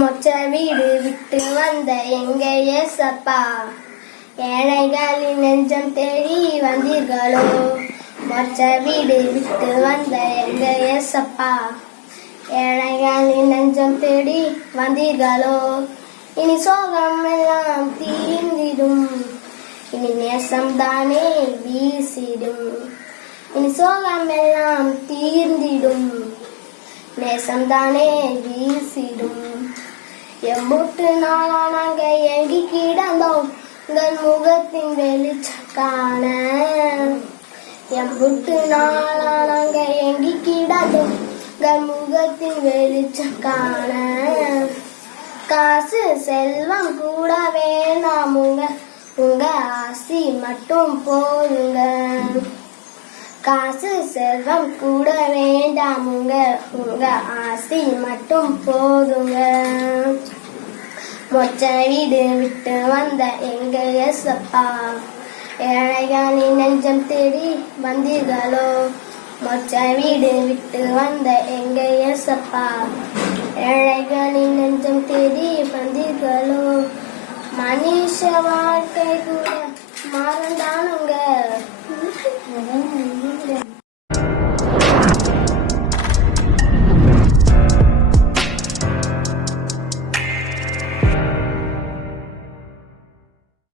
மொச்ச வீடு விட்டு வந்த எங்க ஏசப்பா ஏழைகளின் நெஞ்சம் தேடி வந்தீர்களோ? மொச்ச வீடு விட்டு வந்த எங்க ஏசப்பா ஏழைகளின் நெஞ்சம் தேடி வந்தீர்களோ? இனி சோகம் எல்லாம் தீர்ந்திடும். இனி நேசம் தானே வீசிடும். இனி சோகம் எல்லாம் தீர்ந்திடும். நேசம் தானே வீசிடும். எம்புட்டு நாளானாங்க எங்கி கிடந்தோம். உங்கள் முகத்தின் வெளிச்சம் காண எம்புட்டு நாளானாங்க எங்கி கிடந்தோம். உங்கள் முகத்தின் வெளிச்சம் காண காசு செல்வம் கூட வேணாம் உங்க. உங்க ஆசி மட்டும் போதுங்க. காசு செல்வம் கூட வேண்டாம் உங்க. உங்க ஆசி மட்டும் போதுங்க. மொச்ச வீடு விட்டு வந்த எங்க எசப்பா ஏழைகானி நெஞ்சம் தேடி வந்தீர்களோ? மொச்ச வீடு விட்டு வந்த எங்க எசப்பா ஏழைகளின் நெஞ்சம் தேடி வந்தீர்களோ? மனுஷ வாழ்க்கை கூட மறந்தானுங்க